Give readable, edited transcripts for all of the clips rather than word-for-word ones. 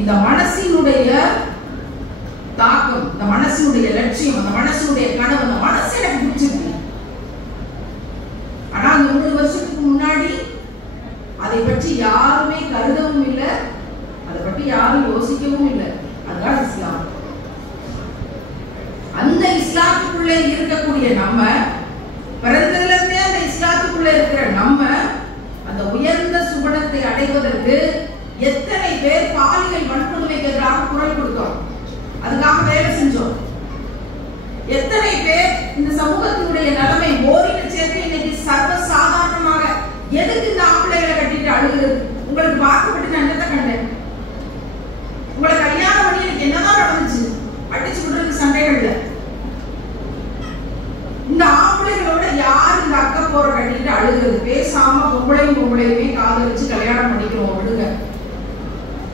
இந்த மனசினுடைய தாக்கம், இந்த மனசினுடைய லட்சியம், அந்த மனசினுடைய கனவு, அந்த மனசு எனக்கு பிடிச்சிருக்கு. ஆனா அந்த 3 வருஷத்துக்கு முன்னாடி அதை பற்றி யாருமே கருதவும் இல்லை, அதை பற்றி யாரும் யோசிக்கவும் இல்லை. அதுதான் இஸ்லாம். அந்த இஸ்லாத்துக்குள்ளே இருக்கக்கூடிய நம்ம, பிறந்ததுல இருந்தே அந்த இஸ்லாத்துக்குள்ளே இருக்கிற நம்ம, அந்த உயர்ந்த சுகுணத்தை அடைவதற்கு எத்தனை பேர் பாலியல் வன்கொடுமைக்கு எதிராக குரல் கொடுத்தோம், அதுக்காக வேலை செஞ்சோம். எத்தனை பேர் இந்த சமூகத்தினுடைய நிலைமை ஓரின சேர்க்கை இன்னைக்கு சர்வ சாதாரணமாக, எதுக்கு இந்த ஆம்பளைகளை கட்டிட்டு அழுகுது? உங்களுக்கு பார்க்கப்பட்டு நான் என்னத்தை கண்டேன்? உங்களை கல்யாணம் பண்ணி எனக்கு என்னதான் நடந்துச்சு? அடிச்சு விடுறது சண்டைகள்ல. இந்த ஆம்பளைகளோட யார் இந்த அக்க போற கட்டிட்டு அழுகுறது? பேசாம பொம்பளையுமே காதலிச்சு கல்யாணம் பண்ணிக்கிறோம், விடுங்க.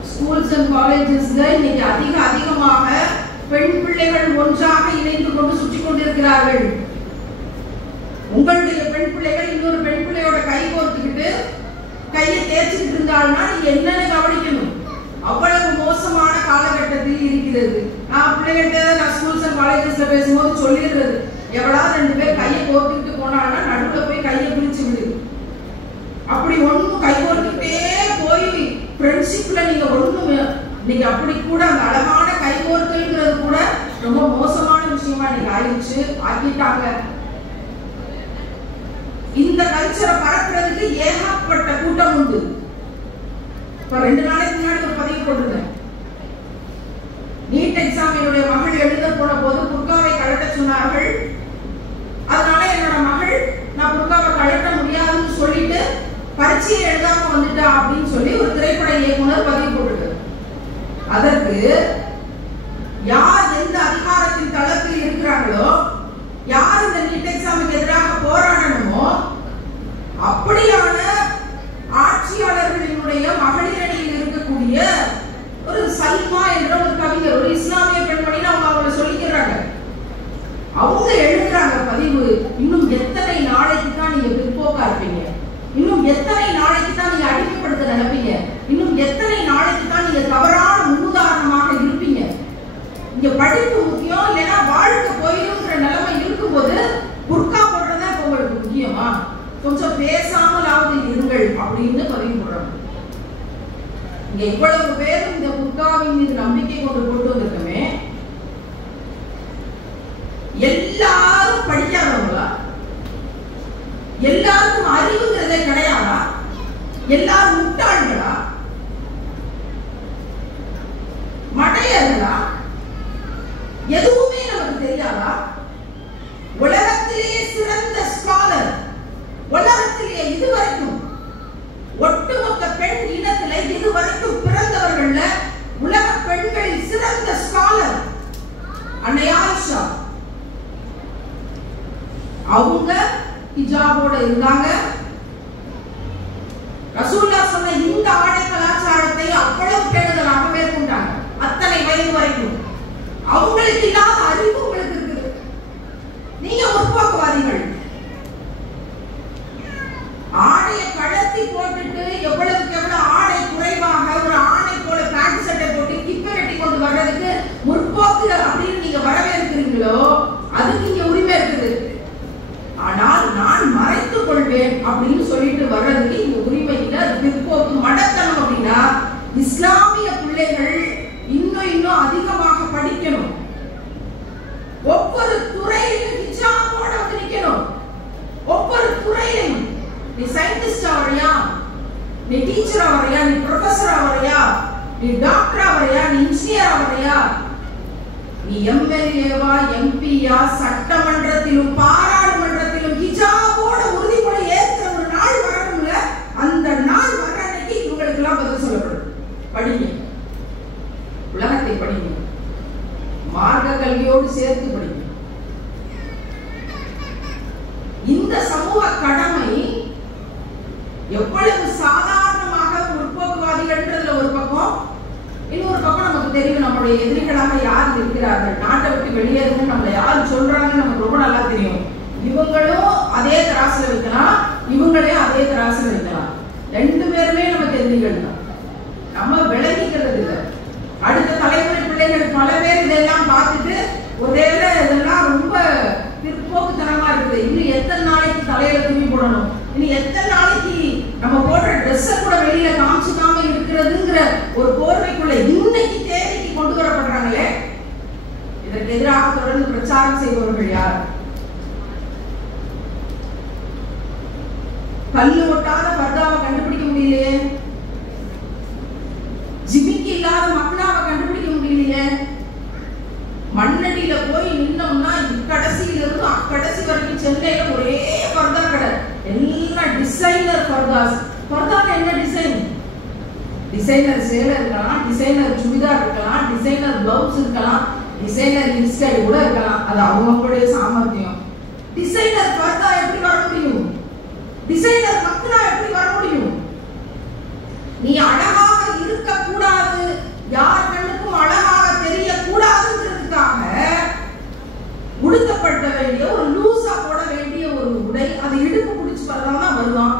ஸ்கூல்ஸ் அண்ட் காலேஜஸ்ல இன்னைக்கு அதிகமாக பெண் பிள்ளைகள் ஒன்றாக இணைந்து கொண்டு சுற்றி கொண்டிருக்கிறார்கள். உங்களுடைய பெண் பிள்ளைகள் இன்னொரு பெண் பிள்ளையோட கை கோர்த்துக்கிட்டு கையை தேய்ச்சிட்டு இருந்தால்னா நீங்க என்னன்னு கவனிக்கணும். அவ்வளவு மோசமான காலகட்டத்தில் இருக்கிறது. நான் பிள்ளைகிட்ட ஸ்கூல்ஸ் அண்ட் காலேஜஸ்ல பேசும்போது சொல்லிடுறது, எவ்வளவு 2 பேர் கையை கோர்த்துக்கிட்டு போனாங்கன்னா நடுவுல போய் கையை பிரிச்சு விடு. அப்படி ஒண்ணும் கை கோர்த்துக்கிட்டே போய் ஃப்ரெண்ட்ஷிப்ல நீங்க ஒண்ணும், நீங்க அப்படி கூட அந்த அழகான கைகோர்த்தல்ங்கிறது கூட ரொம்ப மோசமான விஷயமா நீங்க ஆக்கிட்டாங்க. இந்த கல்ச்சரை பரப்புறதுக்கு ஏகப்பட்ட கூட்டம் உண்டு. இப்ப 2 நாளைக்கு முன்னாடி ஒரு பதிவு போட்டிருந்தேன். நீட் எக்ஸாம் என்னுடைய மகள் எழுத போன போது புர்காவை கழட்ட சொன்னார்கள். அதனால என்னோட மகள் நான் புர்காவை கழட்ட முடியாதுன்னு சொல்லிட்டு பரீட்சையை எழுதாம வந்துட்டா அப்படின்னு சொல்லி ஒரு திரைப்பட இயக்குனர் பதிவு போட்டுட்டார். அதற்கு யார் எந்த அதிகாரத்தின் தளத்தில் இருக்கிறாங்களோ, யார் இந்த நீட் எக்ஸாமுக்கு எதிராக போராடணுமோ அப்படியான ஆட்சியாளர்களினுடைய மகளிர் அணியில் இருக்கக்கூடிய ஒரு சல்மா என்ற ஒரு கவிஞர், ஒரு இஸ்லாமிய பெண்மணி அவங்க சொல்லிக்கிறாங்க. அவங்க எழுதுறாங்க பதிவு, இன்னும் எத்தனை நாளைக்கு தான் நீங்க பிற்போக்கா இருப்பீங்க? இன்னும் எத்தனை நாளைக்கு தான் நீங்க அடிமைப்படுத்த நினைப்பீங்க? இன்னும் எத்தனை நாளைக்கு தான் நீங்க தவறான முன்னுதாரணமாக இருப்பீங்க? இங்க படிப்பு முக்கியம், இல்லைன்னா வாழ்க்கை போயிருங்கிற நிலைமை இருக்கும்போது புர்கா போடுறதா இப்ப உங்களுக்கு முக்கியமா? கொஞ்சம் பேசாமலாவது இருங்கள் அப்படின்னு பதிவு போடுறாங்க. இங்க இவ்வளவு பேரும் இந்த புர்காவின் மீது நம்பிக்கை கொண்டு போட்டு வந்திருக்கமே, எல்லாரும் படிக்காதவங்களா? எல்லாருக்கும் அறிவுங்கிறதே கிடையாதா? எல்லாரும் முட்டாள்களா? மடையர்களா? எதுவுமே நமக்கு தெரியாதா? உலகத்திலேயே சிறந்த ஸ்காலர், உலகத்திலேயே இதுவரைக்கும் ஒட்டுமொத்த பெண் இனத்திலே இதுவரைக்கும் பிறந்தவர்கள்ல உலக பெண்களில் சிறந்த ஸ்காலர் அன்னை ஆயிஷா. அவங்க ஹிஜாபோட இருந்தாங்க. ரசூலுல்லாஹ் சொன்ன இந்த ஆடை கலாச்சாரத்தை அவ்வளவு பேணுதலாக மேற்கொண்டாங்க அத்தனை வயது வரைக்கும். அவங்களுக்கு இல்லாத அறிவு உங்களுக்கு இருக்குது. நீங்க முற்போக்குவாதிகள். ஆடையை கழட்டி போட்டுட்டு எவ்வளவுக்கு எவ்வளவு ஆடை குறைவாக ஒரு ஆணை போல பேண்ட் சட்டை போட்டு கிப்பை கட்டி கொண்டு வர்றதுக்கு முற்போக்கு அப்படின்னு நீங்க வரவேற்கிறீங்களோ அதுக்கு இங்க உரிமை இருக்குது. ஆனால் நான் மறைத்துக் கொள்வேன் அப்படின்னு சொல்லிட்டு வர்றதுக்கு இங்க உரிமை இல்லை. அது பிற்போக்கு மடத்தனம். அப்படின்னா இஸ்லாமிய பிள்ளைகள் இன்னும் அதிகமாக படிக்கணும். ஒவ்வொரு துறையிலும் ஹிஜாபோட வந்து நிக்கணும். ஒவ்வொரு துறையிலும் நீ சயின்டிஸ்ட் ஆவறியா, நீ டீச்சர் ஆவறியா, நீ ப்ரொஃபசர் ஆவறியா, நீ டாக்டர் ஆவறியா, நீ இன்ஜினியர் ஆவறியா, நீ எம்எல்ஏவா எம்பியா, சட்டமன்றத்திலும் பாராளுமன்றத்திலும் ஹிஜாபோட உறுதிமொழி ஏற்கிற ஒரு நாள் வரணும்ல. அந்த நாள் வர அன்னைக்கு இவங்களுக்கு எல்லாம் பதில் சொல்லப்படும். படிங்க, உலகத்தை படிங்க, மார்க்க கல்வியோடு சேர்த்து படிங்க. இந்த சமூக கடமை எவ்வளவு சாதாரணமாக முற்போக்குவாதிகள்ன்றதுல ஒரு பக்கம், இன்னொரு பக்கம் நமக்கு தெரியும் நம்மளுடைய எதிரிகளாக யார் இருக்கிறார்கள், நாட்டை விட்டு வெளியேறுங்க நம்மளை யார் சொல்றாங்கன்னு நமக்கு ரொம்ப நல்லா தெரியும். இவங்களும் அதே தராசுல வைக்கலாம், இவங்களையும் அதே தராசுல வைக்கலாம். 2 பேருமே நமக்கு எதிரிகள் தான். நம்ம விளங்கிக்கிறது இல்லை. இனி எத்தனை நாளைக்கு நம்ம போடுற ட்ரெஸ்ஸை கூட வெளியில காமிச்சுக்காம இருக்கிறதுங்கிற ஒரு போர்வைக்குள்ள இன்னைக்கு தேவைக்கு கொண்டு வரப்படுறாங்களே. இதற்கு எதிராக தொடர்ந்து பிரச்சாரம் செய்பவர்கள் யார்? கல்லு ஒட்டாத பர்தாவை கண்டுபிடிக்க முடியலையே, ஜிமிக்கி இல்லாத மக்னாவை கண்டுபிடிக்க முடியலையே. மண்ணடியில போய் நின்னோம்னா இக்கடைசியில இருந்து அக்கடைசி வரைக்கும் சென்னையில ஒரே பர்தா கடை, எல்லாம் டிசைனர் பர்தாஸ். பர்தால என்ன டிசைன்? டிசைனர் சேலை இருக்கலாம், டிசைனர் சுடிதார் இருக்கலாம், டிசைனர் பிளவுஸ் இருக்கலாம், டிசைனர் இன்ஸ்டைல் கூட இருக்கலாம். அது அவங்களுடைய சாமர்த்தியம். டிசைனர் பர்தா எப்படி வர முடியும்? டிசைனர் மக்னா எப்படி வர முடியும்? நீ அழகாக இருக்க கூடாது, யார் கண்ணுக்கும் அழகாக தெரிய கூடாதுங்கிறதுக்காக உடுத்தப்பட வேண்டிய ஒரு லூசா போட வேண்டிய ஒரு உடை, அது இடுப்பு பிடிச்சு வரதான் வருவான்.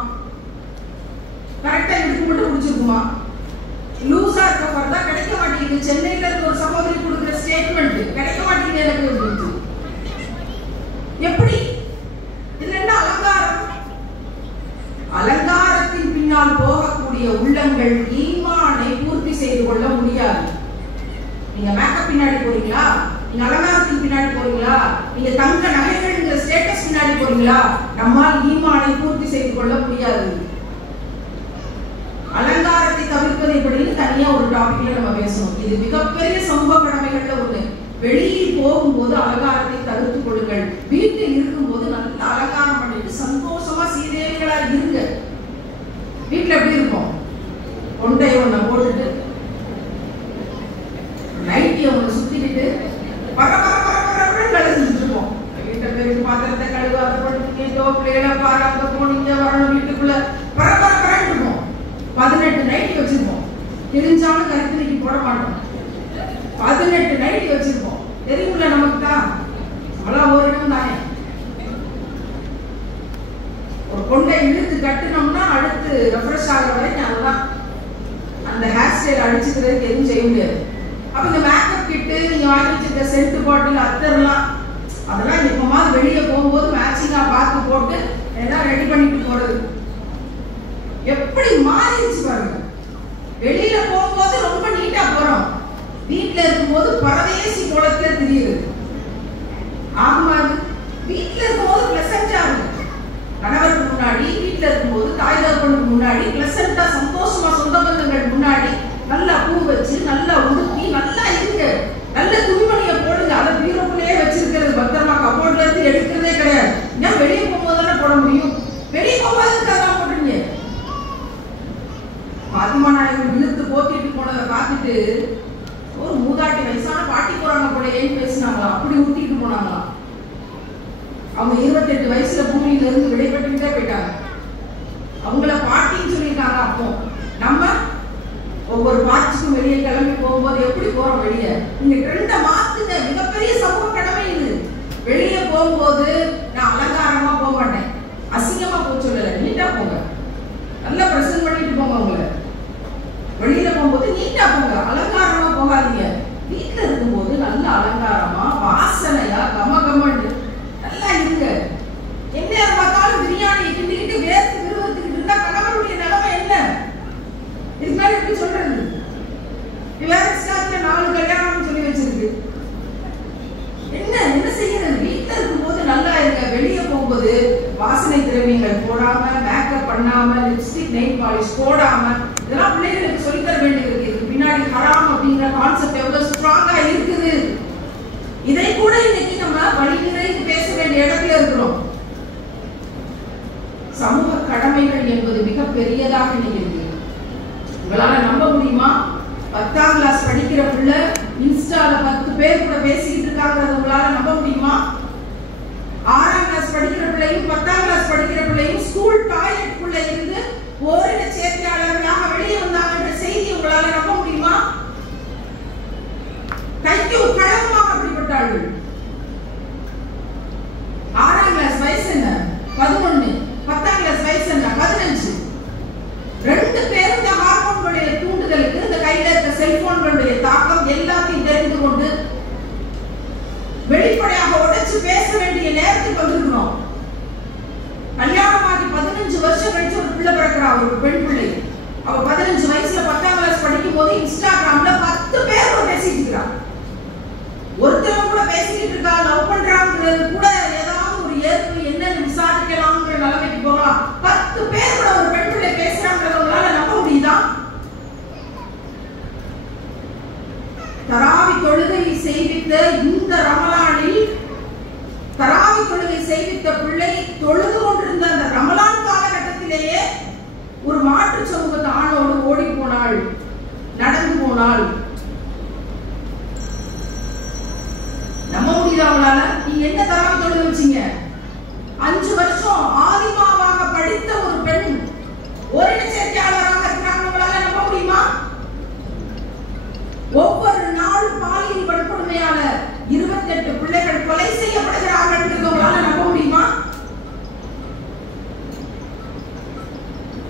கரெக்டா இடுப்பு மட்டும் பிடிச்சிருக்குமா? லூசா இருக்க பர்தா கிடைக்க மாட்டேங்குது. சென்னையில இருக்க ஒரு சகோதரி கொடுக்குற ஸ்டேட்மெண்ட் கிடைக்க மாட்டேங்குது எனக்கு. எப்படி? இது என்ன அலங்காரம்? அலங்காரத்தின் பின்னால் போகக்கூடிய உள்ளங்கள் ஈமானை பூர்த்தி செய்து கொள்ள முடியாது. நீங்க மேக்கப் பின்னாடி போறீங்களா? நீங்க அலங்காரத்தின் பின்னாடி போறீங்களா? நீங்க தங்க நகைகள்ங்கிற ஸ்டேட்டஸ் பின்னாடி போறீங்களா? நம்மால் ஈமானை பூர்த்தி செய்து கொள்ள முடியாது. அலங்காரத்தை தவிர்ப்பது எப்படின்னு தனியா ஒரு டாபிக்ல நம்ம பேசணும். இது மிகப்பெரிய சமூக கடமைகள்ல ஒண்ணு. வெளியில் போகும்போது அலங்காரத்தை தவிர்த்துக் கொள்ளுங்கள். வீட்டில் இருக்கும்போது நல்ல அலங்காரம் பண்ணிட்டு சந்தோஷமா சீதேவிகளா இருங்க. வீட்டுல எப்படி இருக்கும்? கொண்டைய ஒண்ண போட்டுட்டு நைட்டிய ஒண்ணு சுத்திக்கிட்டு கழிச்சுட்டு இருப்போம். வீட்டை பெருக்கு பாத்திரத்தை கழுவாத படுத்துக்கிட்டோ பிள்ளைகள பாராங்க போனீங்க வரணும் வீட்டுக்குள்ள பரபரப்பரன்னு இருப்போம். 18 நைட்டி வச்சிருப்போம். தெரிஞ்சாலும் கருத்துக்கு போட மாட்டோம். 18 நைட்டி வச்சிருப்போம். தெரியுமில்ல நமக்கு தான். அவ்வளவு ஒரு இடம் தானே. ஒரு கொண்டை இழுத்து கட்டினோம்னா அடுத்து ரெஃப்ரெஷ் ஆகிற வரைக்கும் அதுதான். அந்த ஹேர் ஸ்டைல் அடிச்சுக்கிறதுக்கு எதுவும் செய்ய முடியாது. அப்ப இந்த மேக்கப் கிட்டு, நீங்க வாங்கி வச்சிருக்க சென்ட் பாட்டில், அத்தர்லாம், அதெல்லாம் எப்பமாவது வெளியே போகும்போது மேட்சிங்கா பார்த்து போட்டு எல்லாம் ரெடி பண்ணிட்டு போறது. எப்படி மாறிடுச்சு பாருங்க. வெளியில போகும்போது ரொம்ப நீட்டா போறோம், வீட்டுல இருக்கும்போது பரதேசி போலத்துல தெரியுது. ஆகுமா? வீட்டுல இருக்கும்போது பிளசண்டா இருக்கு. கணவருக்கு முன்னாடி, வீட்டுல இருக்கும்போது தாய் தகப்பனுக்கு முன்னாடி பிளசண்டா சந்தோஷமா சொந்த பந்தங்கள் முன்னாடி நல்லா பூ வச்சு நல்லா உடுத்தி நல்லா இருங்க. நல்ல துணிமணியை போடுங்க. அதை பீரோக்குள்ளேயே வச்சிருக்கிறது பத்திரமா, கபோர்ட்ல இருந்து எடுக்கிறதே கிடையாது. ஏன் வெளியே போகும்போது தானே போட முடியும்? வெளியே போகும்போது தான் போடுறீங்க. பாத்திமா நாயகர் இழுத்து போத்திட்டு போனதை பார்த்துட்டு ஒரு மூதாட்டி வயசான பாட்டி போறாங்க போல ஏன் பேசினாங்களா? அப்படி ஊட்டிட்டு போனாங்களா? அவங்க 28 வயசுல பூமியில இருந்து விடைபெற்றுட்டே போயிட்டாங்க. அவங்கள பாட்டின்னு சொல்லியிருக்காங்க. அப்போ நம்ம ஒவ்வொரு பார்ட்டிக்கும் வெளியே கிளம்பி போகும்போது எப்படி போறோம் வெளியே? நீங்க ட்ரெண்ட மாத்துங்க. மிகப்பெரிய சமூக கடமை இது. வெளியே போகும்போது நான் அலங்காரமா போக மாட்டேன், அசிங்கமா போக சொல்லல, நீட்டா போங்க. நல்லா பிரசன்ட் பண்ணிட்டு போங்க. உங்களை வெளியில போகும்போது நீட்டா போங்க, அலங்காரமா போகாதீங்க. வீட்டுல இருக்கும்போது நல்ல அலங்காரமா வாசனையா கமகமன்னு நல்லா இருங்க. என்ன பார்த்தாலும் பிரியாணி கிண்டிக்கிட்டு வேர்த்து விருவத்துக்கிட்டு இருந்தா கணவனுடைய நிலைமை என்ன? இதுக்கு மேல எப்படி சொல்றது? வேற ஸ்டாக்ல 4 கல்யாணம் சொல்லி வச்சிருக்கு. என்ன செய்யறது? வீட்டுல இருக்கும்போது நல்லா இருங்க. வெளியே போகும்போது வாசனை திரவியங்கள் போடாம, மேக்கப் பண்ணாம, லிப்ஸ்டிக், நெயில் பாலிஷ் போடாம, இதெல்லாம் பிள்ளைகளுக்கு சொல்லித்தர வேண்டியது. இதுக்கு பின்னாடி ஹராம் அப்படிங்கிற கான்செப்ட் எவ்வளவு ஸ்ட்ராங்கா இருக்குது. இதை கூட இன்னைக்கு நம்ம வழிமுறைக்கு பேச வேண்டிய இடத்துல இருக்கிறோம். சமூக கடமைகள் என்பது மிக பெரியதாக இருக்கு. உங்களால நம்ப முடியுமா? 10ஆம் கிளாஸ் படிக்கிற பிள்ளை இன்ஸ்டால 10 பேர் கூட பேசிட்டு இருக்காங்கறத உங்களால நம்ப முடியுமா? 6ஆம் கிளாஸ் படிக்கிற பிள்ளையும் 10ஆம் கிளாஸ் படிக்கிற பிள்ளையும் ஸ்கூல் டாய்லெட்டுக்குள்ள இருந்து ஓரின சேர்க்கையாளர்களாக வெளியே வந்தாங்கன்ற செய்தி உங்களால நம்ப முடியுமா? கைக்கு கடவுளாக அப்படிப்பட்டார்கள். 6ஆம் கிளாஸ் வயசு என்ன? 11. 10ஆம் கிளாஸ் வயசு என்ன? 15. 2 பேரும் இந்த ஹார்மோன்களுடைய தூண்டுதலுக்கு, இந்த கையில இருக்க செல்போன்களுடைய தாக்கம் எல்லாத்தையும் தெரிந்து கொண்டு வெளிப்படையாக உடைச்சு பேச வேண்டிய நேரத்துக்கு வந்திருக்கிறோம். கல்யாணமாகி 15 பிள்ளை பிறக்கிறா, ஒரு பெண் பிள்ளை. அவ 15 வயசுல 10ஆம் கிளாஸ் படிக்கும் போது இன்ஸ்டாகிராம்ல 10 பேர் கூட பேசிட்டு இருக்கா. ஒருத்தர் கூட பேசிட்டு இருக்கா, லவ் பண்றாங்கிறது கூட ஏதாவது ஒரு ஏற்பு என்னன்னு விசாரிக்கலாம்ங்கிற நிலைமைக்கு போகலாம். 10 பேர் கூட ஒரு பெண் பிள்ளை பேசுறாங்கிறவங்களால நம்ப முடியுதா? தராவி தொழுகை செய்வித்த இந்த ரமலானில் தராவி தொழுகை செய்வித்த பிள்ளை தொழுது கொண்டிருந்த அந்த ரமலான் காலகட்டத்திலேயே ஒரு மாற்று சமூகத்து ஆணோடு ஓடி போனாள், நடந்து போனாள். நம்ப முடியுதா அவங்களால? நீங்க என்ன தராவி தொழுகை வச்சீங்க? 5 வருஷம் ஆதிமாவாக படித்த ஒரு பெண் ஓரின சேர்க்கையாளராக இருக்கிறாங்க, உங்களால நம்ப முடியுமா? ஒவ்வொரு நாளும் பாலியல் வன்கொடுமையால 28 பிள்ளைகள் கொலை செய்யப்படுகிறார்கள், உங்களால நம்ப முடியுமா?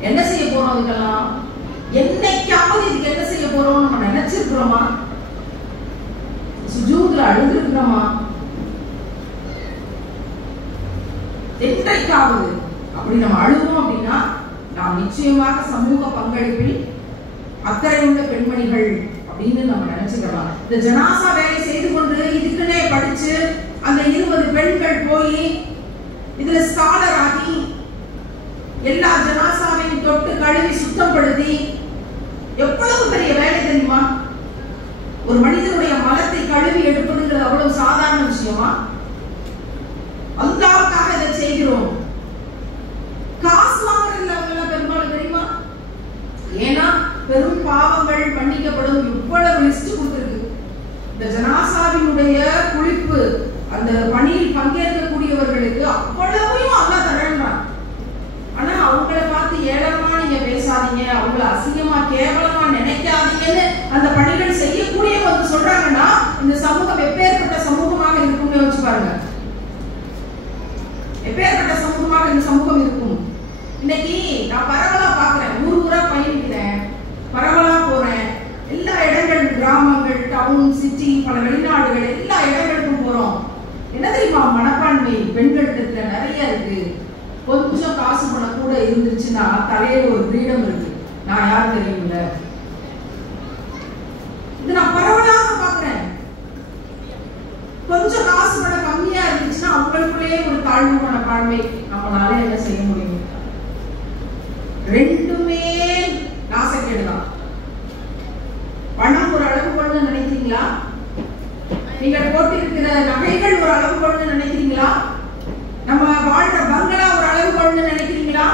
என்ன செய்ய போறோம்? இதுக்கெல்லாம் என்னைக்காவது இதுக்கு என்ன செய்ய போறோம் நம்ம நினைச்சிருக்கிறோமா? சுஜூத்ல அழுதுருக்கிறோமா? என்றைக்காவது அப்படி நம்ம அழுவோம் அப்படின்னா நாம் நிச்சயமாக சமூக பங்களிப்பில் அக்கறை உள்ள பெண்மணிகள் அப்படின்னு நம்ம நினைச்சுக்கலாம். இந்த ஜனாசா வேலை செய்து கொண்டு இதுக்குன்னே படிச்சு அந்த 20 பெண்கள் போய் இதுல ஸ்காலர் ஆகி எல்லா ஜனாசாவையும் தொட்டு கழுவி சுத்தப்படுத்தி எவ்வளவு பெரிய வேலை தெரியுமா? ஒரு மனிதனுடைய மலத்தை கழுவி எடுப்பதுங்கிறது அவ்வளவு சாதாரண விஷயமா? அல்லாஹ்வுக்காக இதை செய்கிறோம். காசு வாங்குறதுல அவங்க பெரும்பாலும் தெரியுமா? ஏன்னா பெரும் பாவங்கள் மன்னிக்கப்படும் இவ்வளவு லிஸ்ட் கொடுத்திருக்கு. இந்த ஜனாசாவினுடைய குளிப்பு அந்த பணியில் பங்கேற்கக்கூடியவர்களுக்கு அவ்வளவையும் அல்லாஹ் தரேன்றான். ஆனா அவங்கள பார்த்து ஏளனமா நீங்க பேசாதீங்க, அவங்கள அசிங்கமா கேவலமா நினைக்காதீங்கன்னு அந்த பணிகள் செய்யக்கூடியவங்க சொல்றாங்கன்னா இந்த சமூகம் எப்பேற்பட்ட சமூகமாக இருக்கும்னு வச்சு பாருங்க. எப்பேற்பட்ட சமூகமாக இந்த சமூகம் இருக்கும். இன்னைக்கு நான் பரவலா பாக்குறேன், ஊரா பயணிக்கிறேன், பரவலா போறேன், எல்லா இடங்கள், கிராமங்கள், டவுன், சிட்டி, பல வெளிநாடுகள், எல்லா இடங்களுக்கும் போறோம். என்ன தெரியுமா மனப்பான்மை பெண்களிடத்துல நிறைய இருக்கு. கொஞ்சம் காசு பணம் கூட இருந்துச்சுன்னா தலையில ஒரு கிரீடம் இருக்கு, நான் யார் தெரியும்ல. இது நான் பரவலாக பாக்குறேன். கொஞ்சம் காசு பணம் கம்மியா இருந்துச்சுன்னா அவங்களுக்குள்ளேயே ஒரு தாழ்வு மனப்பான்மை. நம்மளால என்ன செய்ய முடியும்? ரெண்டுமே நாசக்கேடுதான். பணம் ஒரு அளவு கொண்டு நினைக்கிறீங்களா? நீங்கள் போட்டிருக்கிற நகைகள் ஒரு அளவு கொண்டு நினைக்கிறீங்களா? நம்ம வாழ்ற பங்களா ஒரு அளவு கொண்டு நினைக்கிறீங்களா?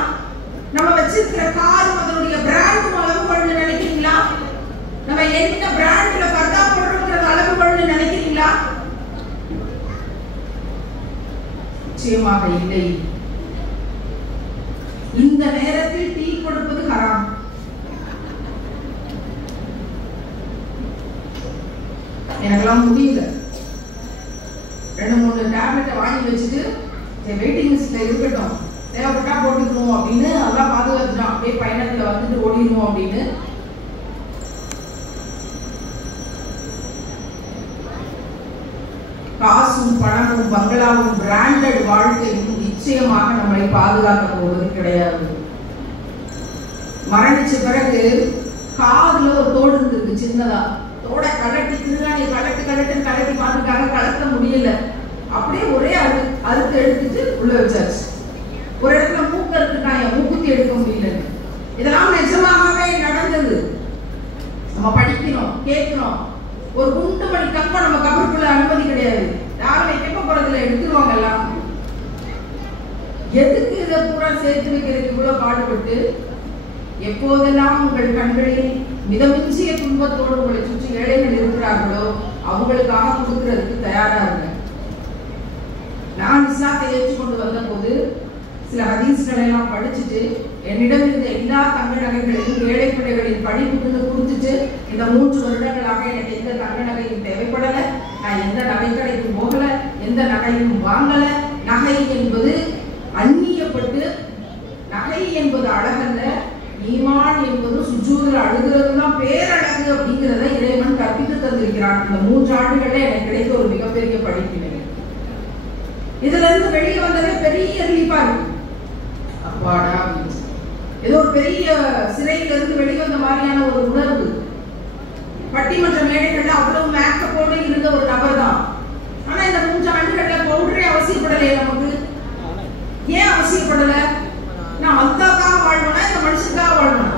நம்ம வச்சிருக்கிற கார் அதனுடைய பிராண்ட் அளவு கொண்டு நினைக்கிறீங்களா? நம்ம என்ன பிராண்ட்ல பர்தா போடுறோம்ங்கற அளவு கொண்டு நினைக்கிறீங்களா? நிச்சயமாக இல்லை. இந்த நேரத்தில் டீ கொடுப்பது ஹராம். எனக்கெல்லாம் முடியல. 2-3 டேப்லெட்டை வாங்கி வச்சுட்டு வெயிட்டிங் லிஸ்ட்ல இருக்கட்டும், தேவைப்பட்டா போட்டுக்கணும் அப்படின்னு எல்லாம் பாதுகாத்துட்டோம். அப்படியே பயணத்துல வந்துட்டு ஓடிடணும் அப்படின்னு. காசும் பணமும் பங்களாவும் பிராண்டட் வாழ்க்கையும் நிச்சயமாக நம்மளை பாதுகாக்க போவது கிடையாது. மரணிச்ச பிறகு காதுல ஒரு தோடு இருந்திருக்கு சின்னதா, தோட கலட்டி திருநாணி கலட்டி பார்த்துக்காக கலட்ட முடியல. அப்படியே ஒரே அறுத்து எடுத்துட்டு உள்ள வச்சாச்சு. ஒரு இடத்துல மூக்கு எடுத்துட்டாங்க, மூக்குத்தி எடுக்க முடியல. இதெல்லாம் நிஜமாகவே நடந்தது. நம்ம படிக்கிறோம், கேட்கிறோம். ஒரு குண்டு மணி கப்ப நம்ம கபருக்குள்ள அனுமதி கிடையாது. யாரும் வைக்க போறதுல எடுத்துருவாங்க எல்லாம். எதுக்கு இதை பூரா சேர்த்து வைக்கிறதுக்கு இவ்வளவு பாடுபட்டு? எப்போதெல்லாம் உங்கள் கண்களில் மிதமிஞ்சிய துன்பத்தோடு உங்களை சுற்றி ஏழைகள் இருக்கிறார்களோ அவங்களுக்காக கொடுக்கறதுக்கு தயாரா இருங்க. நான் இஸ்லாத்தை ஏற்றுக்கொண்டு வந்த போது சில ஹதீஸ்களை எல்லாம் படிச்சுட்டு என்னிடம் இருந்த எல்லா தங்க நகைகளையும் ஏழை பிள்ளைகளின் படிப்புக்கு கொடுத்துட்டு இந்த 3 வருடங்களாக எனக்கு எந்த தங்க நகையும் தேவைப்படலை, நான் எந்த நகை கடைக்கு போகல, எந்த நகையும் வாங்கல. நகை என்பது அந்நியப்பட்டு, நகை என்பது அழகல்ல, ஈமான் என்பது சுஜூதில் அழுகிறதுதான் பேரழகு அப்படிங்கிறத இறைவன் கற்பித்து தந்திருக்கிறான். இந்த 3 ஆண்டுகளே எனக்கு கிடைத்த ஒரு மிகப்பெரிய படிப்பினை. இதுல இருந்து வெளியே வந்ததே பெரிய ரிலீஃபா இருக்கு. அப்பாடா ஏதோ ஒரு பெரிய சிறையில இருந்து வெளிவந்த மாதிரியான ஒரு உணர்வு. பட்டிமன்ற மேடைகள்ல அவ்வளவு மேக்கப்போடு இருந்த ஒரு நபர் தான். ஆனா இந்த 3 ஆண்டுகள்ல பவுடரே அவசியப்படலையே நமக்கு. ஏன் அவசியப்படல? நான் அல்லாஹ்க்காக வாழ்வனா இந்த மனுஷனுக்காக வாழ்வனா?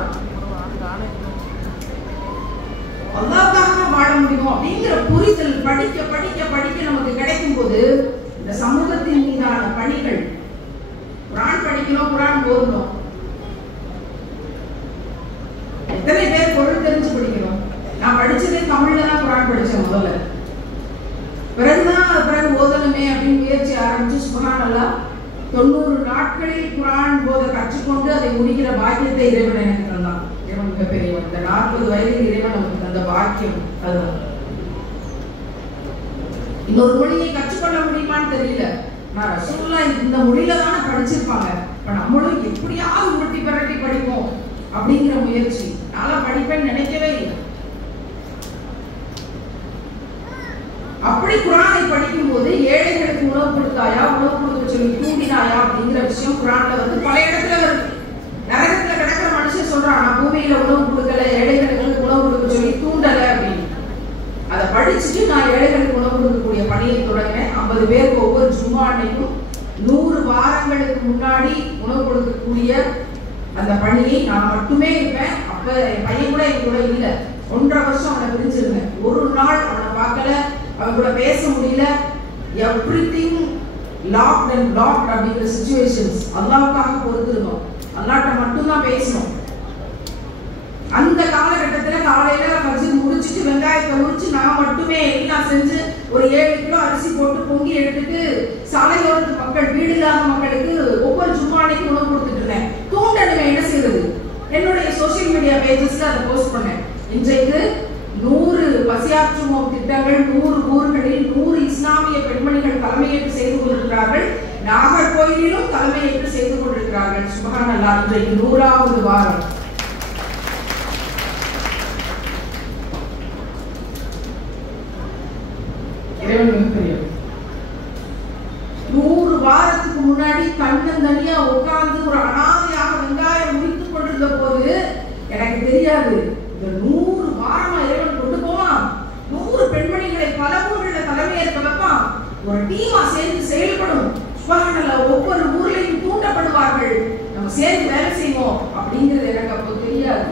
அல்லாஹ்க்காக வாழ முடியும் அப்படிங்கிற புரிதல் படிக்க படிக்க படிக்க நமக்கு கிடைக்கும் போது இந்த சமூகத்தின் மீதான பணிகள், குர்ஆன் படிக்கணும், குர்ஆன் ஓதணும். எத்தனை பேர் பொருள் தெரிஞ்சு படிக்கணும்? நான் படிச்சதே தமிழ்ல தான் குர்ஆன் படிச்சேன் முதல்ல. பிறகு ஓதணுமே அப்படின்னு முயற்சி ஆரம்பிச்சு சுப்ஹானல்லாஹ் 90 நாட்களில் குர்ஆன் ஓத கற்றுக்கொண்டு அதை முடிக்கிற பாக்கியத்தை இறைவன் எனக்கு தந்தான். இறைவன் மிகப்பெரியவன். இந்த 40 வயதில் இறைவன் நமக்கு தந்த பாக்கியம் அதுதான். இன்னொரு மொழியை கற்றுக்கொள்ள முடியுமான்னு தெரியல. நான் ரசூலுல்லாஹ் இந்த மொழியில தானே படிச்சிருப்பாங்க, இப்ப நம்மளும் எப்படியாவது உருட்டி பரட்டி படிப்போம் அப்படிங்கிற முயற்சி. நான் படிப்பேன்னு நினைக்கவே இல்லை. அப்படி குர்ஆனை படிக்கும் போது ஏழைகளுக்கு உணவு கொடுத்தாயா, உணவு கொடுக்க சொல்லி தூண்டினாயா அப்படிங்கிற விஷயம் குர்ஆன்ல வந்து பல இடத்துல வருது. நரகத்துல கிடக்கிற மனுஷன் சொல்றான், நான் பூமியில உணவு கொடுக்கல, ஏழைகளுக்கு உணவு கொடுக்க சொல்லி தூண்டல அப்படின்னு. அதை படிச்சுட்டு நான் ஏழைகளுக்கு உணவு கொடுக்கக்கூடிய பணியை தொடங்கினேன். 50 பேருக்கு ஒவ்வொரு ஜும்மா அன்னைக்கும் 100 வாரங்களுக்கு முன்னாடி உணவு கொடுக்கக்கூடிய அந்த பணியை நான் மட்டுமே இருப்பேன். அப்ப என் பையன் கூட என் கூட இல்லை. 1.5 வருஷம் அவனை பிரிஞ்சிருந்தேன். ஒரு நாள் அவனை பார்க்கல, அவன் கூட பேச முடியல. எவ்ரிதிங் லாக்ட் அண்ட் பிளாக்ட் அப்படிங்கிற சிச்சுவேஷன்ஸ். அல்லாஹ்வுக்காக பொறுத்திருந்தோம், அல்லாஹ்ட்ட மட்டும் தான் பேசணும். அந்த காலகட்டத்துல காலையில ஃபஜ்ர் முடிச்சிட்டு வெங்காயத்தை உரிச்சு நான் மட்டுமே எல்லாம் செஞ்சு ஒரு 7 கிலோ அரிசி போட்டு பொங்கி எடுத்துட்டு சாலையோரத்து மக்கள், வீடு இல்லாத மக்களுக்கு ஒவ்வொரு ஜும்மானைக்கு உணவு கொடுத்துட்டு இருந்தேன். தூண்டனுங்க என்ன செய்யறது? என்னுடைய சோசியல் மீடியா பேஜஸ்ல அதை போஸ்ட் பண்ணேன். இன்றைக்கு 100 பசியாற்றுவோம் திட்டங்கள் 100 ஊர்களில் 100 இஸ்லாமிய பெண்மணிகள் தலைமையேற்று செய்து கொண்டிருக்கிறார்கள். நாகர்கோயிலிலும் தலைமையேற்று செய்து கொண்டிருக்கிறார்கள். சுப்ஹானல்லாஹ். இன்றைக்கு 100வது வாரம். இறைவன் பெரியவர். 100 வாரத்துக்கு முன்னாடி தன்னந்தனியா உட்கார்ந்து ஒரு அனாதையாக வெங்காயம் முடித்துக் கொண்டிருந்த போது எனக்கு தெரியாது இந்த 100 வாரமா இறைவன் கொண்டு போவான். 100 பெண்மணிகளை பல ஊர்களில் தலைமையேற்க வைப்பான். ஒரு டீமா சேர்ந்து செயல்படும். சுப்ஹானல்லாஹ். ஒவ்வொரு ஊர்லயும் தூண்டப்படுவார்கள். நம்ம சேர்ந்து வேலை செய்வோம் அப்படிங்கிறது எனக்கு அப்போ தெரியாது.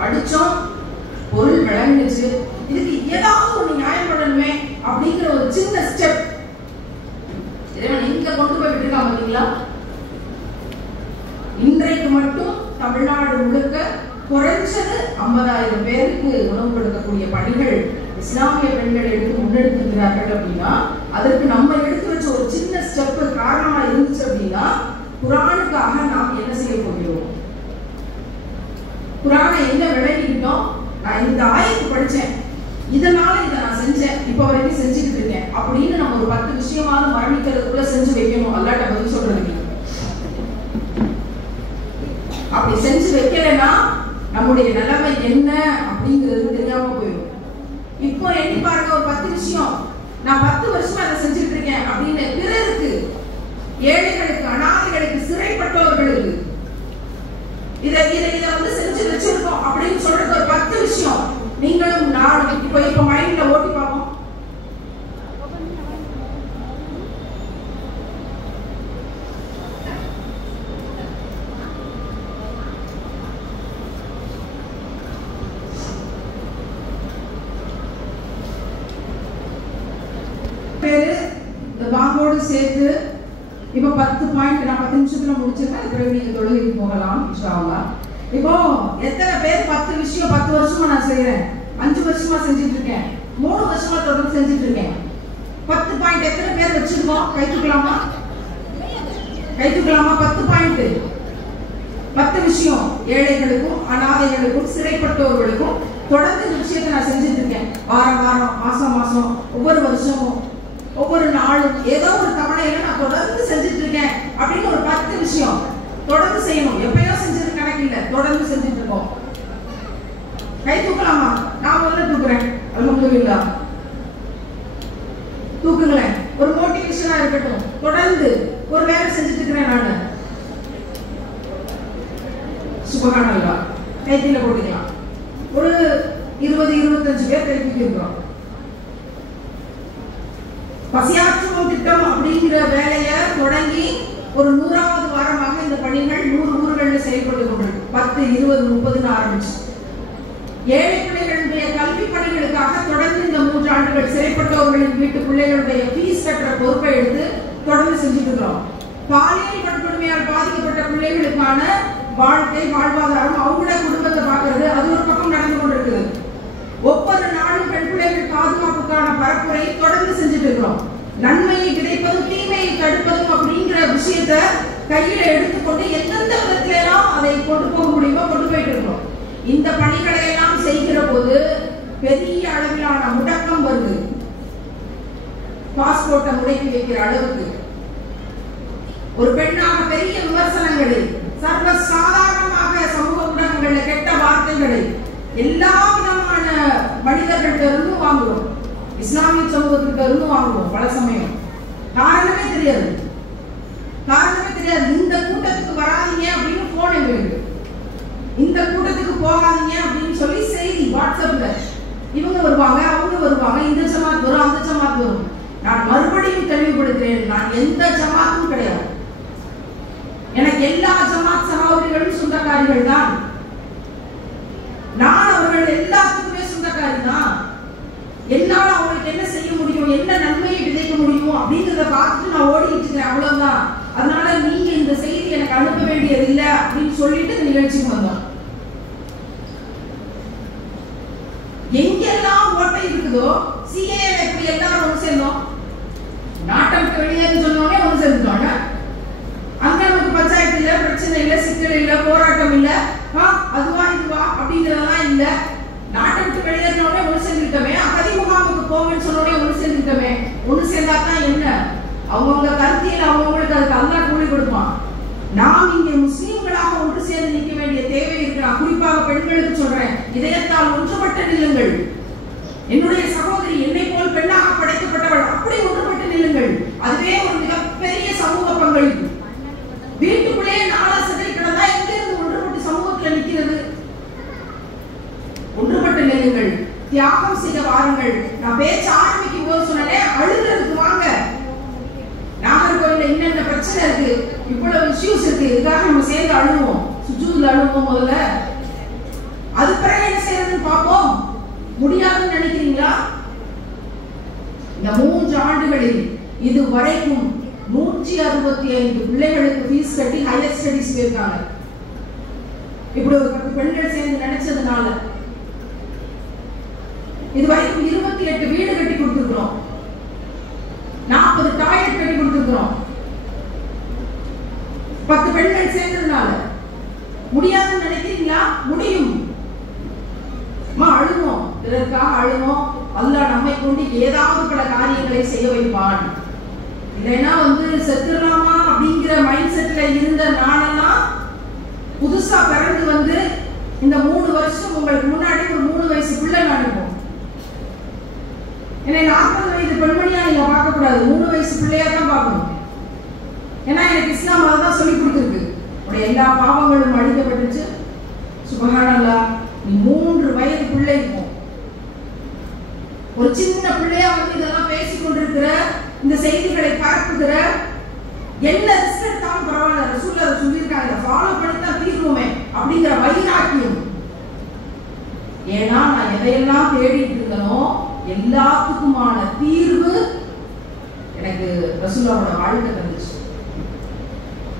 படிச்சோம், பொருள் விளங்குச்சு. இதுக்கு ஏதாவது ஒரு நியாயம் பண்ணணுமே அப்படிங்கிற ஒரு சின்ன ஸ்டெப் இறைவன் எங்க கொண்டு போய் விட்டுருக்கான் பாத்தீங்களா? இன்றைக்கு மட்டும் தமிழ்நாடு முழுக்க குறைஞ்சது 50,000 பேருக்கு உணவு கொடுக்கக்கூடிய பணிகள் இஸ்லாமிய பெண்கள் எடுத்து முன்னெடுத்துக்கிறார்கள் அப்படின்னா அதற்கு நம்ம எடுத்து வச்ச ஒரு சின்ன ஸ்டெப் காரணமா இருந்துச்சு அப்படின்னா குர்ஆனுக்காக நாம் என்ன செய்ய போகிறோம்? குர்ஆனை எங்க விளங்கிக்கிட்டோம்? நான் இந்த ஆயத்து படிச்சேன், இதனால இதை நான் செஞ்சேன், இப்ப வரைக்கும் செஞ்சுக்கிட்டு இருக்கேன் அப்படின்னு நம்ம ஒரு 10 விஷயமாவது மரணிக்கிறதுக்குள்ள செஞ்சு வைக்கணும். அல்லாஹ்ட்ட பதில் சொல்றதுக்கு அப்படி செஞ்சு வைக்கலன்னா நம்முடைய நிலைமை என்ன அப்படிங்கிறது தெரியாம போயிடும். இப்போ எண்ணி பாருங்க, ஒரு 10 விஷயம் நான் 10 வருஷமா அதை செஞ்சுட்டு இருக்கேன் அப்படின்னு பிறருக்கு, ஏழைகளுக்கு, அனாதைகளுக்கு, சிறைப்பட்டவர்களுக்கு இதை வந்து செஞ்சு வச்சிருக்கோம் அப்படின்னு சொல்றது ஒரு 10 விஷயம். நீங்களும் நானும் இப்ப மைண்ட்ல ஓட்டி பார்ப்போம். இந்த வாங்கோடு சேர்த்து இப்ப 10 பாயிண்ட் நான் 10 நிமிஷத்துல முடிச்சிருக்கேன். பிறகு நீங்க தொழுகைக்கு போகலாம் இன்ஷா அல்லாஹ். இப்போ எத்தனை பேர் 10 விஷயம் 10 வருஷமா நான் செய்யறேன், 5 வருஷமா செஞ்சுட்டு இருக்கேன், 3 வருஷமா தொடர்ந்து செஞ்சுட்டு இருக்கேன். 10 பாயிண்ட் எத்தனை பேர் வச்சிருக்கோம்? கை தூக்கலாமா? கை தூக்கலாமா? 10 பாயிண்ட், 10 விஷயம் ஏழைகளுக்கும், அனாதைகளுக்கும், சிறைப்பட்டவர்களுக்கும் தொடர்ந்து இந்த விஷயத்தை நான் செஞ்சுட்டு இருக்கேன். வாரம் வாரம், மாசம் மாசம், ஒவ்வொரு வருஷமும், ஒவ்வொரு நாளும் ஏதோ ஒரு தவணையில நான் தொடர்ந்து செஞ்சுட்டு இருக்கேன் அப்படின்னு ஒரு 10 விஷயம் தொடர்ந்து செய்யணும். எப்பயோ செஞ்சது கணக்கு இல்ல, தொடர்ந்து செஞ்சுட்டு இருக்கோம். கை தூக்கலாமா? நான் முதல்ல தூக்குறேன். அல்ஹம்துலில்லாஹ். தூக்குங்களேன். ஒரு மோட்டிவேஷனா இருக்கட்டும். தொடர்ந்து ஒரு வேலை செஞ்சுட்டு இருக்கிறேன். நான் சுபஹானல்லாஹ். கைத்தில போட்டுக்கலாம். ஒரு 20-25 பேர் கைத்திக்கு இருக்கிறோம். பசியாற்றுவோம் திட்டம் அப்படிங்கிற வேலையை தொடங்கி ஒரு 100வது வாரமாக இந்த பணிகள் 100 ஊர்களில் செயல்பட்டு கொண்டிருக்கு. 10, 20, 30 ஆரம்பிச்சு ஏழை பிள்ளைகளுடைய கல்வி பணிகளுக்காக தொடர்ந்து இந்த 3 ஆண்டுகள் சிறைப்பட்டவர்களின் வீட்டு பிள்ளைகளுடைய ஃபீஸ் கட்டுற பொறுப்பை எடுத்து தொடர்ந்து செஞ்சுட்டு இருக்கிறோம். பாலியல் வன்கொடுமையால் பாதிக்கப்பட்ட பிள்ளைகளுக்கான வாழ்க்கை வாழ்வாதாரம் அவங்களோட குடும்பத்தை பார்க்கறது அது ஒரு பக்கம் நடந்து கொண்டிருக்குது. ஒவ்வொரு நாளும் பெண் பிள்ளைகள் பாதுகாப்புக்கான பரப்புரை தொடர்ந்து செஞ்சுட்டு இருக்கிறோம். நன்மையை விதைப்பதும் தீமையை தடுப்பதும் அப்படிங்கிற விஷயத்தை கையில எடுத்துக்கொண்டு எந்தெந்த விதத்தில எல்லாம் அதை கொண்டு போக முடியுமோ கொண்டு போயிட்டு இருக்கோம். இந்த பணிகளை எல்லாம் செய்கிற போது பெரிய அளவிலான முடக்கம் வருது. பாஸ்போர்ட்டை முடக்கி வைக்கிற அளவுக்கு ஒரு பெண்ணாக பெரிய விமர்சனங்களை, சர்வ சாதாரணமாக சமூக ஊடகங்களில் கெட்ட வார்த்தைகளை எல்லா விதமான மனிதர்கள்ட்ட இருந்தும் வாங்குவோம். இஸ்லாமிய சமூகத்திட்ட இருந்தும் வாங்குவோம். பல சமயம் காரணமே தெரியாது. இந்த கூட்டத்துக்கு வராதீங்க அப்படின்னு போன் எங்களுக்கு, இந்த கூட்டத்துக்கு போகாதீங்க அப்படின்னு சொல்லி செய்தி வாட்ஸ்அப்ல இவங்க வருவாங்க, அவங்க வருவாங்க, இந்த ஜமாத் வரும், அந்த ஜமாத் வரும். நான் மறுபடியும் தெளிவுபடுத்துறேன், நான் எந்த ஜமாத்தும் கிடையாது. எனக்கு எல்லா ஜமாத் சகோதரிகளும் சொந்தக்காரிகள் தான். நான் அவர்கள் எல்லாத்துக்குமே சொந்தக்காரி தான். என்னால அவங்களுக்கு என்ன செய்ய முடியும், என்ன நன்மையை விதைக்க முடியும் அப்படிங்கிறத பார்த்துட்டு நான் ஓடிட்டு இருக்கிறேன், அவ்வளவுதான். அதனால நீங்க இந்த செய்தி எனக்கு அனுப்ப வேண்டியது இல்லை அப்படின்னு சொல்லிட்டு இந்த நிகழ்ச்சிக்கு வந்தோம். எங்கெல்லாம் ஓட்டை இருக்குதோ சிஏ எப்படி எல்லாரும் ஒன்று சேர்ந்தோம். நாட்டை விட்டு வெளியேன்னு சொன்னோடனே ஒன்று சேர்ந்துட்டோம். அங்க நமக்கு பஞ்சாயத்து இல்ல, பிரச்சனை இல்ல, சிக்கல் இல்ல, போராட்டம் இல்ல, அதுவா இதுவா அப்படிங்கிறதெல்லாம் இல்ல. நாட்டை விட்டு வெளியேறினோடனே ஒன்று சேர்ந்துட்டோமே, அகதி முகாமுக்கு போங்கன்னு சொன்னோடனே ஒன்று சேர்ந்துட்டோமே. ஒன்று சேர்ந்தாதான் என்ன, அவங்கவுங்க கருத்தியில் அவங்களுக்கு அதுக்கு அல்லாஹ் கூலி கொடுப்பான். நாம் இங்கே முஸ்லிம்களாக ஒன்று சேர்ந்து நிற்க வேண்டிய தேவை இருக்கிறார். குறிப்பாக பெண்களுக்கு சொல்றேன், இதயத்தால் ஒன்றுபட்டு நில்லுங்கள். என்னுடைய சகோதரி என்னை போல் பெண்ணாக படைக்கப்பட்டவள், அப்படி ஒன்றுபட்டு நில்லுங்கள். அதுவே ஒரு மிகப்பெரிய சமூக பங்களிப்பு. வீட்டுக்குள்ளேயே 4 சதவீதம் கிடந்தா எங்க இருந்து ஒன்றுபட்டு சமூகத்தில் நிற்கிறது? ஒன்றுபட்டு நில்லுங்கள், தியாகம் செய்த வாருங்கள். நான் பேச்ச ஆரம்பிக்கும் போது சொன்னேன், அழுகிறதுக்கு வாங்க. நாகர்கோவில்ல என்னென்ன பிரச்சனை இருக்கு, இவ்வளவு இஷ்யூஸ் இருக்கு, இதுக்காக நம்ம சேர்ந்து அழுவோம். சுஜூதுல அழுவோம் முதல்ல, அது பிறகு என்ன செய்யறதுன்னு பார்ப்போம். முடியாதுன்னு நினைக்கிறீங்களா? இந்த 3 ஆண்டுகளில் இதுவரைக்கும் 165 பிள்ளைகளுக்கு ஃபீஸ் கட்டி ஹையர் ஸ்டடீஸ் போயிருக்காங்க. இப்படி ஒரு 10 பெண்கள் சேர்ந்து நினைச்சதுனால இதுவரைக்கும் 28 வீடு கட்டி கொடுத்துருக்கிறோம், 40 டாய்லெட் கட்டி கொடுத்துருக்கிறோம். 10 பெண்கள் சேர்ந்ததுனால முடியாதுன்னு நினைக்கிறீங்களா? முடியும். அழுவோம், இதற்காக அழுவோம். அல்லாஹ் நம்மை கொண்டு ஏதாவது பல காரியங்களை செய்ய வைப்பான். இல்லைன்னா செத்துடலாமா அப்படிங்கிற மைண்ட் செட்ல இருந்த நானெல்லாம் புதுசா பிறந்து இந்த 3 வருஷம் உங்களுக்கு முன்னாடி ஒரு 3 வயசு பிள்ளை நினைப்போம். என்னை 40 வயது பெண்மணியா நீங்க பார்க்க கூடாது, 3 வயசு பிள்ளையா தான் பார்க்கணும். ஏன்னா எனக்கு இஸ்லாம் அதான் சொல்லி கொடுத்துருக்கு. உடைய எல்லா பாவங்களும் அழிக்கப்பட்டுச்சு. சுபஹானல்லாஹ். நீ 3 வயது பிள்ளை இருக்கும், ஒரு சின்ன பிள்ளையா இதெல்லாம் பேசிக் கொண்டிருக்கிற, இந்த செய்திகளை பரப்புகிற, என்ன ரிஸ்க் எடுத்தாலும் பரவாயில்ல, ரசூலுல்லாஹ் அதை சொல்லியிருக்காங்க, ஃபாலோ பண்ணித்தான் தீர்வோமே அப்படிங்கிற வைராக்கியம். ஏன்னா நான் எதையெல்லாம் தேடிட்டு இருந்தனோ எல்லாத்துக்குமான தீர்வு எனக்கு ரசூலுல்லாஹோட வாழ்க்கை தந்துச்சு.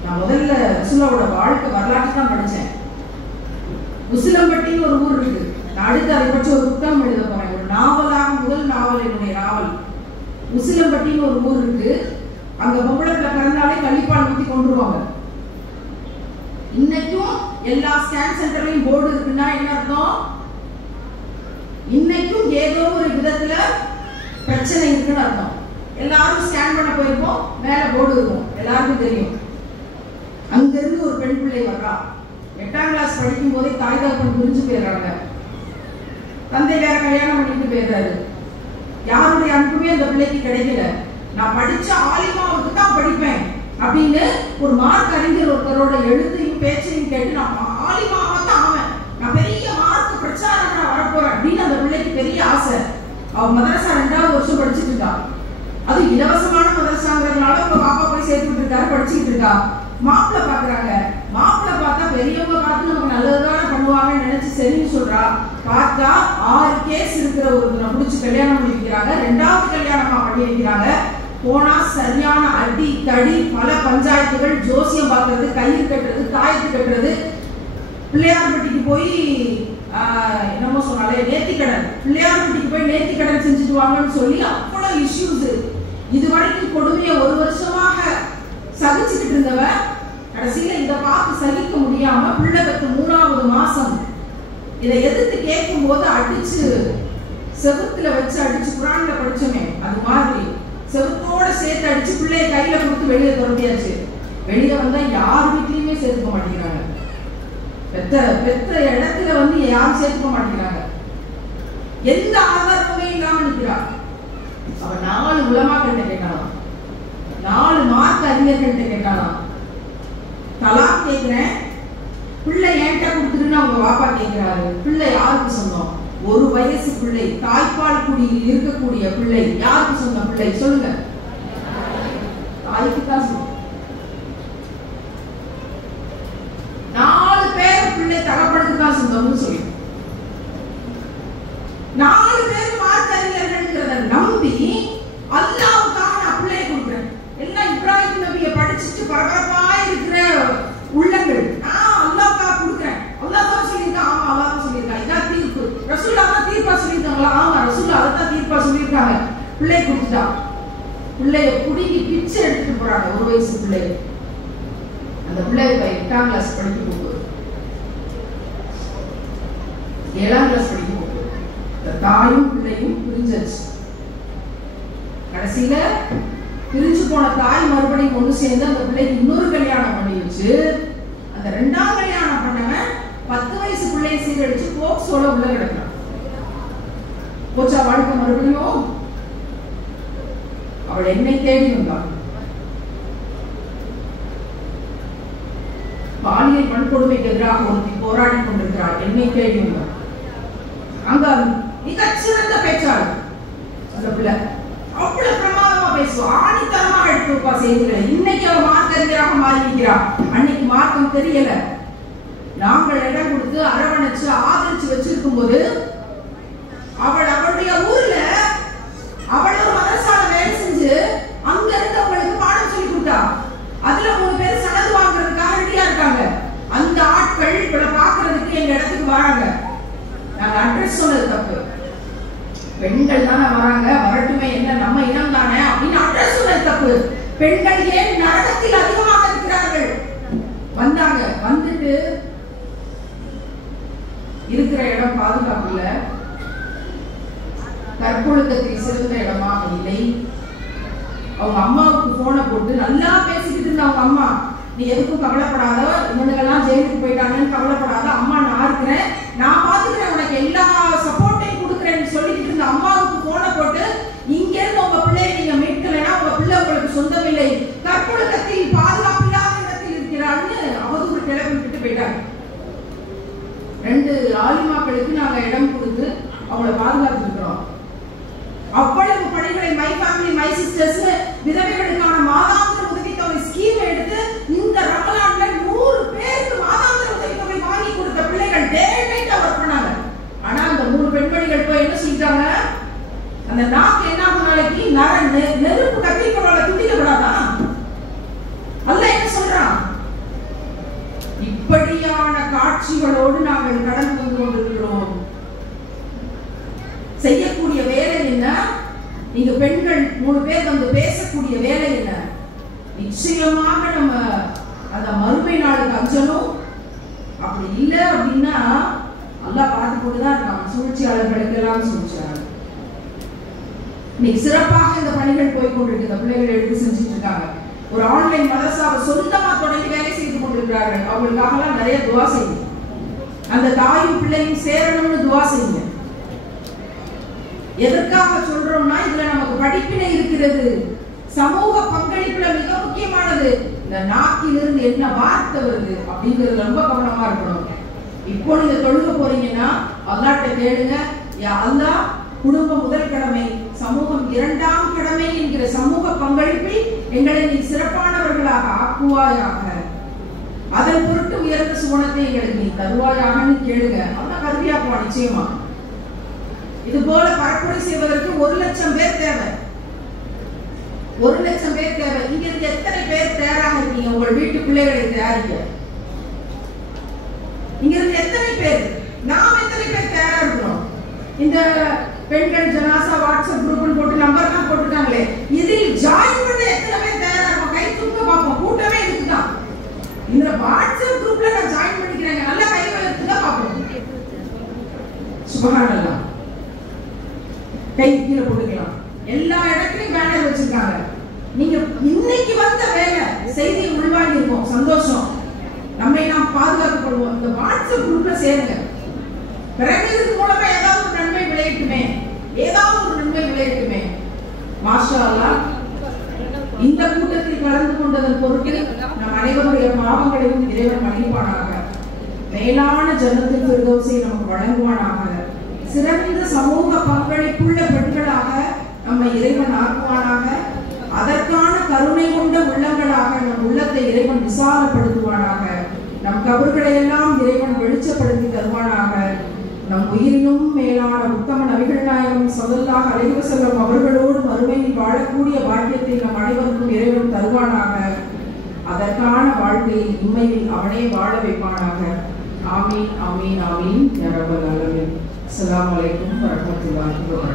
நான் முதல்ல ரசூலுல்லாஹோட வாழ்க்கை வரலாற்று தான் படிச்சேன். உசிலம்பட்டின்னு ஒரு ஊர் இருக்கு. நான் அடுத்து அதை பற்றி ஒரு புத்தகம் எழுத போறேன், ஒரு நாவலாக, முதல் நாவல், என்னுடைய நாவல். உசிலம்பட்டின்னு ஒரு ஊர் இருக்கு. அங்க பொம்பளைக்குள்ள பிறந்தாலே கள்ளிப்பால் ஊத்தி கொண்டுருவாங்க. இன்னைக்கும் எல்லா ஸ்கேன் சென்டர்லயும் போர்டு இருக்குன்னா என்ன அர்த்தம்? இன்னைக்கும் ஏதோ ஒரு விதத்துல பிரச்சனை இருக்குன்னு அர்த்தம். எல்லாரும் ஸ்கேன் பண்ண போயிருப்போம், மேல போர்டு இருக்கும், எல்லாருக்கும் தெரியும். அங்க இருந்து ஒரு பெண் பிள்ளை வர்றா. 8ஆம் கிளாஸ் படிக்கும் போதே தாய் தகப்பன் புரிஞ்சு போயிடுறாங்க. தந்தை வேற கல்யாணம் பண்ணிட்டு போயிடுறாரு. யாருடைய அன்புமே அந்த பிள்ளைக்கு கிடைக்கல. நான் படிச்ச ஆலிமாவுக்கு தான் படிப்பேன் அப்படின்னு ஒரு மார்க் அறிஞர் ஒருத்தரோட எழுத்தையும் பேச்சையும் கேட்டு நான் ஆலிமா அப்படின்னு அந்த பிள்ளைக்கு பெரிய ஆசை. அவ மதரசா 2வது வருஷம் படிச்சுட்டு இருக்கா. அது இலவசமான மதரசாங்கிறதுனால அவங்க பாப்பா போய் சேர்த்துட்டு இருக்காரு, படிச்சுட்டு இருக்கா. மாப்பிள்ளை பாக்குறாங்க. மாப்பிள்ளை பார்த்தா பெரியவங்க பார்த்து நமக்கு நல்லதுதானே பண்ணுவாங்கன்னு நினைச்சு சரின்னு சொல்றா. பார்த்தா 6 கேஸ் இருக்கிற ஒருத்தரை முடிச்சு கல்யாணம் பண்ணி வைக்கிறாங்க. 2வது கல்யாணமா பண்ணி வைக்கிறாங்க. போனா சரியான அடி தடி, பல பஞ்சாயத்துகள், ஜோசியம் பார்க்கறது, கயிறு கட்டுறது, தாயத்து கட்டுறது, பிள்ளையார்பட்டிக்கு போய் என்னமோ சொன்னாலே நேர்த்திக்கடன், பிள்ளையார்பட்டிக்கு போய் நேர்த்திக்கடன் செஞ்சுட்டு வாங்கன்னு சொல்லி அவ்வளவு இஷ்யூஸ். இது வரைக்கும் கொடுமையை 1 வருஷமாக சகிச்சுக்கிட்டு இருந்தவ கடைசியில இதை பார்த்து சகிக்க முடியாம பிள்ளை பெற்ற 3வது மாசம் இதை எதிர்த்து கேட்கும் போது அடிச்சு செவுத்துல வச்சு அடிச்சு, குரான்ல படிச்சோமே அது மாதிரி செவுத்தோட சேர்த்து அடிச்சு பிள்ளைய கையில கொடுத்து வெளியே துரத்தியாச்சு. வெளியே வந்தா யார் வீட்லயுமே சேர்த்துக்க மாட்டேங்கிறாங்க. பெத்த இடத்துல யாரும் சேர்த்துக்க மாட்டேங்கிறாங்க. எந்த ஆதாரமுமே இல்லாம நிற்கிறா. அவ 4 உலமாக்கள்கிட்ட கேட்டாலாம், 4 மார்க் அறிஞர்கள்ட்ட கேட்டாலாம். தலாக் கேட்கிறேன், பிள்ளை என்கிட்ட கொடுத்துருன்னு அவங்க வாப்பா கேட்கிறாரு. பிள்ளை யாருக்கு சொந்தம்? 1 வயசு பிள்ளை, தாய்ப்பால் குடியில் இருக்கக்கூடிய பிள்ளை. யாருக்கு சொந்த பிள்ளை சொல்லுங்க? தாய்க்கு தான் சொந்தம். 4 பேர் பிள்ளை தகப்பனுக்கு தான் சொந்தம்னு சொல்லி 4 பேர் மார்க் அறிஞர்கள்ங்கிறத நம்பி அல்லாஹ்வுக்காக நான் பிள்ளையை கொடுக்குறேன். எல்லாம் இப்ராஹிம் நபியை படிச்சுட்டு பரபரப்பா இருக்கிற உள்ளங்கள், அல்லாஹ்வுக்காக கொடுக்குறேன். அல்லாஹ் தான் சொல்லியிருக்கா? ஆமா அல்லாஹ் தான் சொல்லியிருக்கா. இதான் தீர்ப்பு. ரசூலுல்லாஹ் தான் தீர்ப்பா சொல்லியிருக்காங்களா? ஆமா ரசூலுல்லாஹ் அதை தான் தீர்ப்பா சொல்லியிருக்காங்க. பிள்ளை கொடுத்துட்டா. பிள்ளைய குடிக்கி பிச்சை எடுத்துட்டு போறாங்க. 1 வயசு பிள்ளை. அந்த பிள்ளை 8ஆம் கிளாஸ் படிக்க போகுது, 7ஆம் கிளாஸ் படிக்க போகுது. தாயும் பிள்ளையும் பிரிஞ்சாச்சு. கடைசியில பிரிஞ்சு போன தாய் மறுபடியும் ஒன்று சேர்ந்து அந்த பிள்ளைக்கு இன்னொரு கல்யாணம் பண்ணி வச்சு, அந்த 2ஆம் கல்யாணம் பண்ணவன் 10 வயசு பிள்ளையை சீரடிச்சு போக்சோல உள்ள கிடக்கிறான். போச்சா வாழ்க்கை மறுபடியும்? அவள் என்னை தேடி வந்தாள். பாலியல் வன்கொடுமைக்கு எதிராக ஒருத்தி போராடி கொண்டிருக்கிறாள். என்னை தேடி வந்தாள். அங்க மிகச்சிறந்த பேச்சாளர் அந்த பிள்ளை. அவ்வளவு பிரமாதமா பேசுவா, ஆணித்தரமாக எடுத்து வைப்பா செய்திகளை. இன்னைக்கு அவ மார்க்கறிஞராக மாறிக்கிறார். அன்னைக்கு மார்க்கம் தெரியல. நாங்கள் இடம் கொடுத்து அரவணைச்சு ஆதரிச்சு வச்சிருக்கும் போது அவளுடைய ஊர்ல அவள் ஒரு மதரசால வேலை செஞ்சு அங்க இருந்தவங்களுக்கு பாடம் சொல்லி கொடுத்தா. அதுல 3 பேர் சனது வாங்குறதுக்காக ரெடியா இருக்காங்க. அந்த ஆட்கள் இவளை பாக்குறதுக்கு எங்க இடத்துக்கு வராங்க. நாங்க அட்ரஸ் சொன்னது தப்பு. பெண்கள் தானே வராங்க, வரட்டுமே, என்ன நம்ம இனம் தானே அப்படின்னு அட்ரஸ் சொன்னது தப்பு. பெண்கள் ஏன் நரகத்தில் அதிகமாக இருக்கிறார்கள்? வந்தாங்க. வந்துட்டு இருக்கிற இடம் பாதுகாப்பு இல்ல, கற்பொழுக்கத்தில் சிறந்த இடமாக இல்லை. அவங்க அம்மாவுக்கு போனை போட்டு நல்லா பேசிக்கிட்டு இருந்த அவங்க அம்மா, நீ எதுக்கும் கவலைப்படாத, இவனுங்கெல்லாம் ஜெயிலுக்கு போயிட்டாங்கன்னு கவலைப்படாத, அம்மா நான் இருக்கிறேன், நான் பாத்துக்கிறேன், உனக்கு எல்லா சப்போர்ட்டையும் கொடுக்குறேன்னு சொல்லிக்கிட்டு இருந்த அம்மாவுக்கு போனை போட்டு, இங்க இருந்து உங்க பிள்ளையை நீங்க மீட்கலைன்னா உங்க பிள்ளை உங்களுக்கு சொந்தமில்லை, கற்பொழுக்கத்தில் பாதுகாப்பு இல்லாத இடத்தில் இருக்கிறான்னு அவதூறு கிளப்பி விட்டுட்டு போயிட்டாங்க. 2 ஆலிமாக்களுக்கு நாங்க இடம் கொடுத்து அவங்களை பாதுகாத்து இருக்கிறோம். அவ்வளவு பணிகளை மை ஃபேமிலி மை சிஸ்டர்ஸ் விதவைகளுக்கான மாதாந்திர உதவித்தொகை ஸ்கீம் எடுத்து இந்த ரமலான்ல 100 பேருக்கு மாதாந்திர உதவித்தொகை வாங்கி கொடுத்த பிள்ளைகள் டே நைட் ஒர்க் பண்ணாங்க. ஆனா அந்த 3 பெண்மணிகள் போய் என்ன சொல்லிட்டாங்க? அந்த நாக்கு என்ன ஆகும்? நாளைக்கு நெருப்பு கத்திரிக்கோளால துண்டிக்கப்படாதா? அல்லாஹ் என்ன சொல்றான்? இப்படியான காட்சிகளோடு நாங்கள் கடந்து வந்து கொண்டிருக்கிறோம். செய்யக்கூடிய வேலை என்ன? நீங்க பெண்கள் 3 பேர் வந்து பேசக்கூடிய வேலை என்ன? நிச்சயமாக நம்ம அந்த மறுமை நாளுக்கு அஞ்சணும். அப்படி இல்லை அப்படின்னா அல்லாஹ் பார்த்து கொண்டுதான் இருக்கான். சூழ்ச்சியாளர்களுக்கு எல்லாம் சூழ்ச்சியாளர். இன்னைக்கு சிறப்பாக இந்த பணிகள் போய் கொண்டிருக்கு. இந்த பிள்ளைகள் எடுத்து செஞ்சுட்டு இருக்காங்க. ஒரு ஆன்லைன் மதரசாவை சொந்தமா தொடங்கி வேலை செய்து கொண்டிருக்கிறார்கள். அவங்களுக்காக நிறைய துவா செய்யுங்க. அந்த தாயும் பிள்ளையும் சேரணும்னு துவா செய்யுங்க. எதற்காக சொல்றோம்னா இதுல நமக்கு படிப்பினை இருக்கிறது. சமூக பங்களிப்புல மிக முக்கியமானது இந்த நாக்கிலிருந்து என்ன வார்த்தை வருது அப்படிங்கிறது ரொம்ப கவனமா இருக்கணும். இப்போ நீங்க தொழுக போறீங்கன்னா அல்லாஹ்ட்ட கேளுங்க, யா அல்லாஹ், குடும்பம் முதல் கடமை, சமூகம் இரண்டாம் கடமை என்கிற சமூக பங்களிப்பில் எங்களை நீ சிறப்பானவர்களாக ஆக்குவாயாக. அதன் பொருட்டு உயர்ந்த சுவனத்தை எங்களுக்கு நீ தருவாயாகன்னு கேளுங்க. அல்லாஹ் கருவியாக்குவான் நிச்சயமா. இது போல பரப்புரை செய்வதற்கு 1,00,000 பேர் தேவை. 1,00,000 பேர் தேவை. இங்க இருந்து எத்தனை பேர் தயாராக இருக்கீங்க உங்கள் வீட்டு பிள்ளைகளை தயாரிக்க? இங்க இருந்து எத்தனை பேர், நாம் எத்தனை பேர் தயாரா இருக்கிறோம்? இந்த பெண்கள் ஜனாசா வாட்ஸ்அப் குரூப்னு போட்டு நம்பர்லாம் போட்டுட்டாங்களே, இதில் ஜாயின் பண்ண எத்தனை பேர் தயாரா இருக்கும்? கை தூக்க பார்ப்போம். கூட்டமே இருக்குதான். இந்த வாட்ஸ்அப் குரூப்ல நான் ஜாயின் பண்ணிக்கிறேன், நல்ல கை எடுத்துக்க பார்ப்போம். சுபஹானல்லாஹ். கை கீழே போட்டுக்கலாம். எல்லா இடத்துலயும் பேனர் வச்சிருக்காங்க. நீங்க இன்னைக்கு வந்த வேலை செய்தி உள்வாங்கி இருக்கோம், சந்தோஷம். நம்மை நாம் பாதுகாக்கப்படுவோம். இந்த வாட்ஸ்அப் குரூப்ல சேருங்க. பிறகு மூலமா ஏதாவது ஒரு நன்மை விளையட்டுமே, ஏதாவது ஒரு நன்மை விளையட்டுமே. மாஷா அல்லாஹ். இந்த கூட்டத்தில் கலந்து கொண்டதன் பொருட்டு நம் அனைவருடைய பாவங்களையும் இறைவன் மன்னிப்பானாக. மேலான ஜன்னத்துல் ஃபிர்தௌஸை நமக்கு வழங்குவானாக. சிறந்த சமூக பங்களிப்புள்ள பெண்களாக நம்மை இறைவன் ஆக்குவானாக. அதற்கான கருணை கொண்ட உள்ளங்களாக நம் உள்ளத்தை இறைவன் விசாலப்படுத்துவானாக. நம் கபர்களை எல்லாம் இறைவன் வெளிச்சப்படுத்தி தருவானாக. நம் உயிரினும் மேலான உத்தம நபிகள் நாயகம் ஸல்லல்லாஹு அலைஹி வஸல்லம் அவர்களோடு மறுமையில் வாழக்கூடிய பாக்கியத்தை நம் அனைவருக்கும் இறைவன் தருவானாக. அதற்கான வாழ்க்கையை உண்மையில் அவனே வாழ வைப்பானாக. ஆமீன் ஆமீன் ஆமீன் யா ரப்பல் ஆலமீன். அஸ்ஸலாமு அலைக்கும் வரஹ்மத்துல்லாஹி வபரகாத்துஹு.